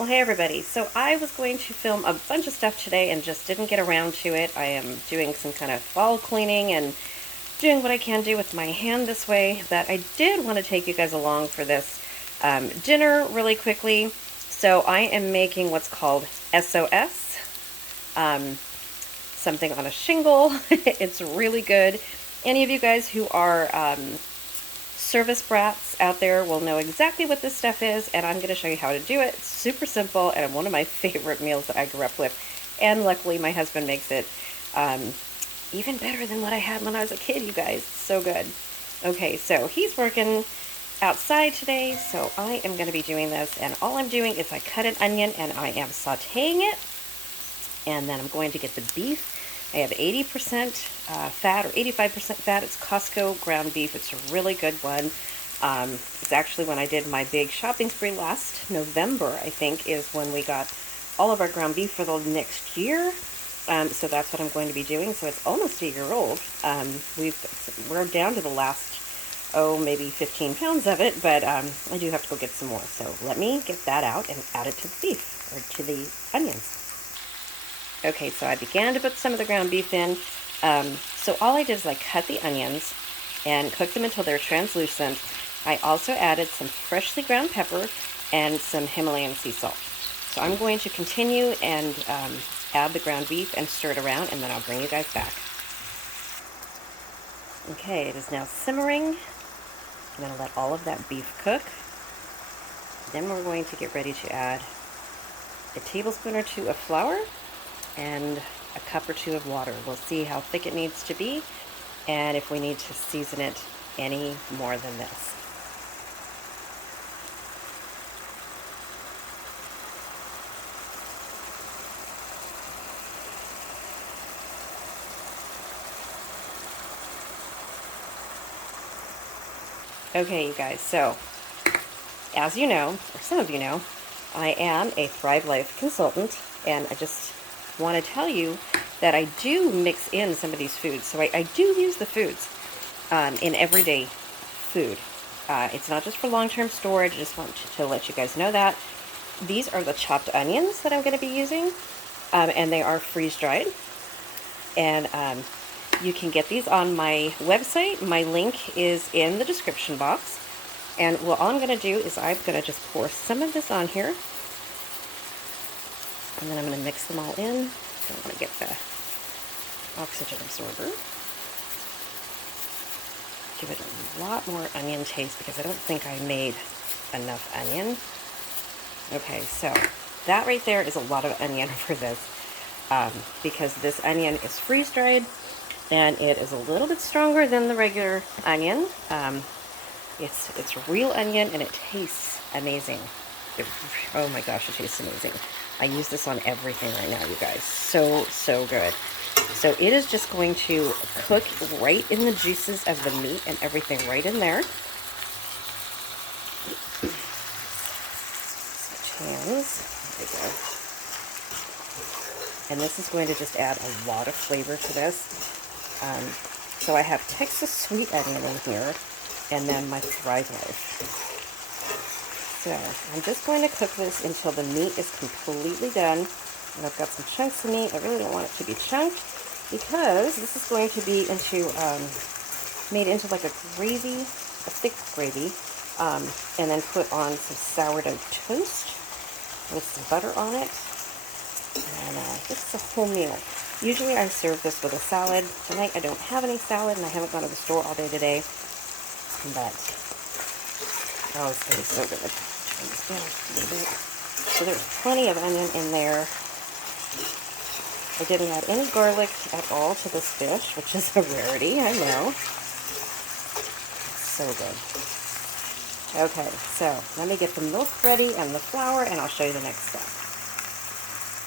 Well, hey everybody. So I was going to film a bunch of stuff today and just didn't get around to it. I am doing some kind of fall cleaning and doing what I can do with my hand this way, but I did want to take you guys along for this dinner really quickly. So I am making what's called S.O.S, something on a shingle. It's really good. Any of you guys who are service brats out there will know exactly what this stuff is, and I'm going to show you how to do it. It's super simple, and one of my favorite meals that I grew up with, and luckily my husband makes it even better than what I had when I was a kid, you guys. So good. Okay, so he's working outside today, so I am going to be doing this, and all I'm doing is I cut an onion and I am sauteing it, and then I'm going to get the beef. I have 80% fat or 85% fat. It's Costco ground beef. It's a really good one. It's actually when I did my big shopping spree last November, I think, is when we got all of our ground beef for the next year. So that's what I'm going to be doing. So it's almost a year old. We're down to the last, maybe 15 pounds of it, but I do have to go get some more. So let me get that out and add it to the beef, or to the onions. Okay, so I began to put some of the ground beef in. So all I did is I cut the onions and cooked them until they're translucent. I also added some freshly ground pepper and some Himalayan sea salt. So I'm going to continue and add the ground beef and stir it around, and then I'll bring you guys back. Okay, it is now simmering. I'm going to let all of that beef cook. Then we're going to get ready to add a tablespoon or two of flour and a cup or two of water. We'll see how thick it needs to be and if we need to season it any more than this. Okay, you guys, so as you know, or some of you know, I am a Thrive Life consultant, and I just want to tell you that I do mix in some of these foods. So I do use the foods in everyday food. It's not just for long-term storage. I just want to let you guys know that. These are the chopped onions that I'm going to be using, and they are freeze-dried. And you can get these on my website. My link is in the description box. And what I'm going to do is I'm going to just pour some of this on here. And then I'm going to mix them all in. I want to get the oxygen absorber. Give it a lot more onion taste because I don't think I made enough onion. Okay, so that right there is a lot of onion for this because this onion is freeze-dried and it is a little bit stronger than the regular onion. It's real onion and it tastes amazing. Oh my gosh, it tastes amazing. I use this on everything right now, you guys. So good. So it is just going to cook right in the juices of the meat and everything right in there. Switch hands. There we go. And this is going to just add a lot of flavor to this. So I have Texas sweet onion in here, and then my Thrive Life. So I'm just going to cook this until the meat is completely done. And I've got some chunks of meat. I really don't want it to be chunked because this is going to be made into like a gravy, a thick gravy, and then put on some sourdough toast with some butter on it. And this is a whole meal. Usually I serve this with a salad. Tonight I don't have any salad and I haven't gone to the store all day today. But oh, it's going to be so good. So there's plenty of onion in there. I didn't add any garlic at all to this dish, which is a rarity, I know. So good. Okay, so let me get the milk ready and the flour, and I'll show you the next step.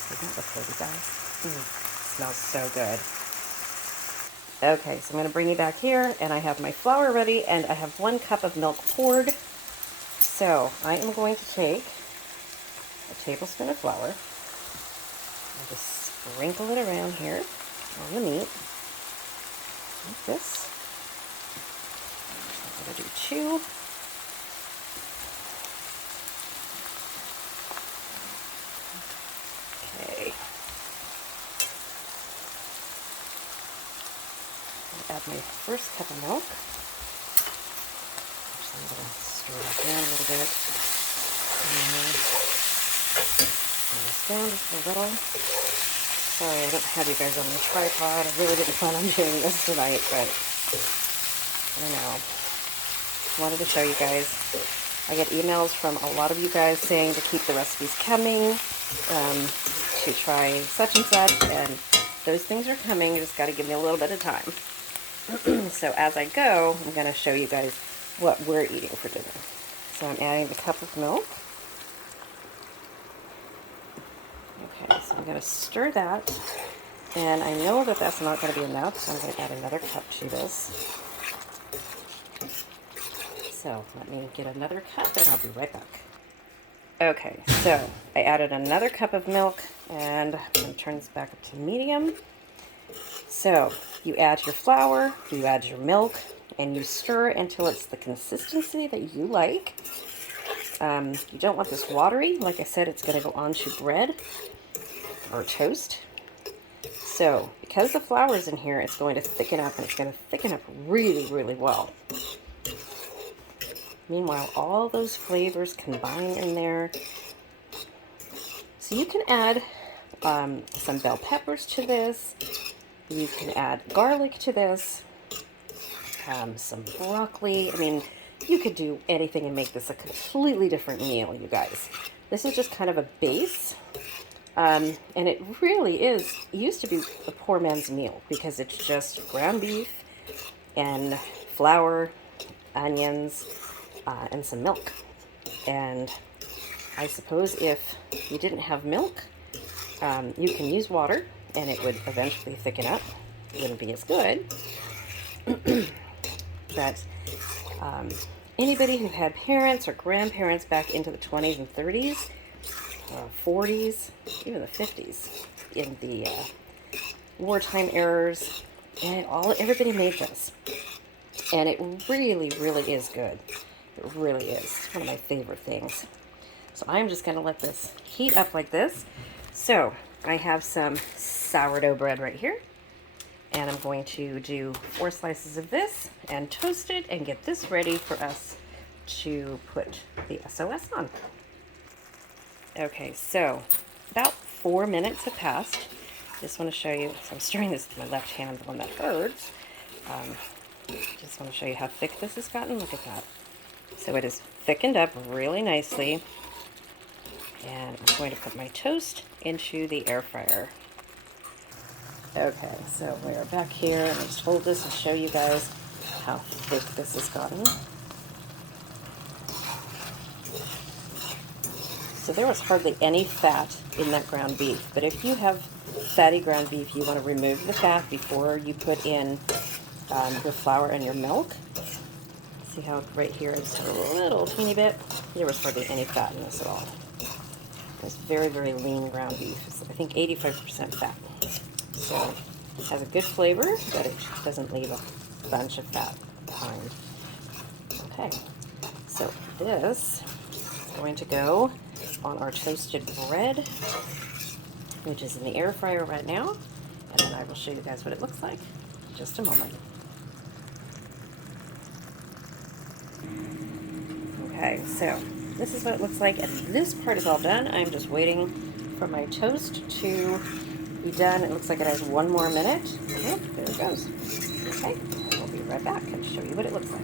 Doesn't that look pretty, guys? Smells so good. Okay, so I'm going to bring you back here, and I have my flour ready, and I have 1 cup of milk poured. So I am going to take a tablespoon of flour and just sprinkle it around here on the meat, like this. I'm going to do 2. got my first cup of milk. Actually, I'm going to stir it down a little bit. And turn this down just a little. Sorry, I don't have you guys on the tripod. I really didn't plan on doing this tonight, but I don't know. Wanted to show you guys. I get emails from a lot of you guys saying to keep the recipes coming, to try such and such, and those things are coming. You just got to give me a little bit of time. So as I go, I'm going to show you guys what we're eating for dinner. So I'm adding the cup of milk. Okay, so I'm going to stir that, and I know that that's not going to be enough, so I'm going to add another cup to this. So let me get another cup, and I'll be right back. Okay, so I added another cup of milk, and I'm going to turn this back up to medium. So you add your flour, you add your milk, and you stir until it's the consistency that you like. You don't want this watery. Like I said, it's going to go onto bread or toast. So because the flour is in here, it's going to thicken up, and it's going to thicken up really, really well. Meanwhile, all those flavors combine in there. So you can add some bell peppers to this. You can add garlic to this. Some broccoli. I mean, you could do anything and make this a completely different meal, you guys. This is just kind of a base. And it really is, it used to be a poor man's meal because it's just ground beef and flour, onions, and some milk. And I suppose if you didn't have milk, you can use water and it would eventually thicken up. It wouldn't be as good. But anybody who had parents or grandparents back into the 20s and 30s, 40s, even the 50s, in the wartime eras, and everybody made this. And it really, really is good. It really is. It's one of my favorite things. So I'm just going to let this heat up like this. So I have some sourdough bread right here. And I'm going to do 4 slices of this and toast it and get this ready for us to put the S.O.S on. Okay, so about 4 minutes have passed. Just want to show you, so I'm stirring this with my left hand, the one that hurts. Just want to show you how thick this has gotten. Look at that. So it is thickened up really nicely. And I'm going to put my toast into the air fryer. Okay, so we are back here, and I just hold this to show you guys how thick this has gotten. So there was hardly any fat in that ground beef, but if you have fatty ground beef, you want to remove the fat before you put in your flour and your milk. See how right here I just have a little teeny bit? There was hardly any fat in this at all. It's very, very lean ground beef. It's, I think 85% fat. So it has a good flavor, but it doesn't leave a bunch of fat behind. Okay, so this is going to go on our toasted bread, which is in the air fryer right now, and then I will show you guys what it looks like in just a moment. Okay, so this is what it looks like, and this part is all done. I'm just waiting for my toast to be done. It looks like it has 1 more minute. Oh, there it goes. Okay, we'll be right back and show you what it looks like.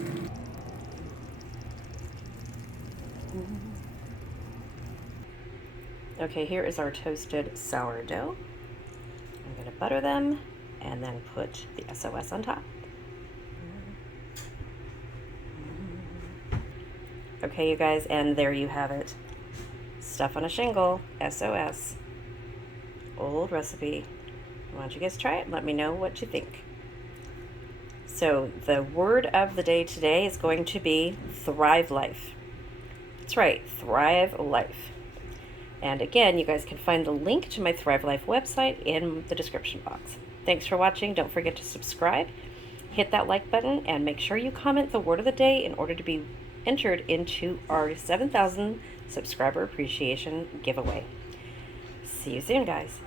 Okay, here is our toasted sourdough. I'm going to butter them and then put the S.O.S on top. Okay, you guys, and there you have it. Stuff on a shingle, S.O.S. Old recipe. Why don't you guys try it? Let me know what you think. So the word of the day today is going to be Thrive Life. That's right, Thrive Life. And again, you guys can find the link to my Thrive Life website in the description box. Thanks for watching. Don't forget to subscribe, hit that like button, and make sure you comment the word of the day in order to be entered into our 7,000 subscriber appreciation giveaway. See you soon, guys.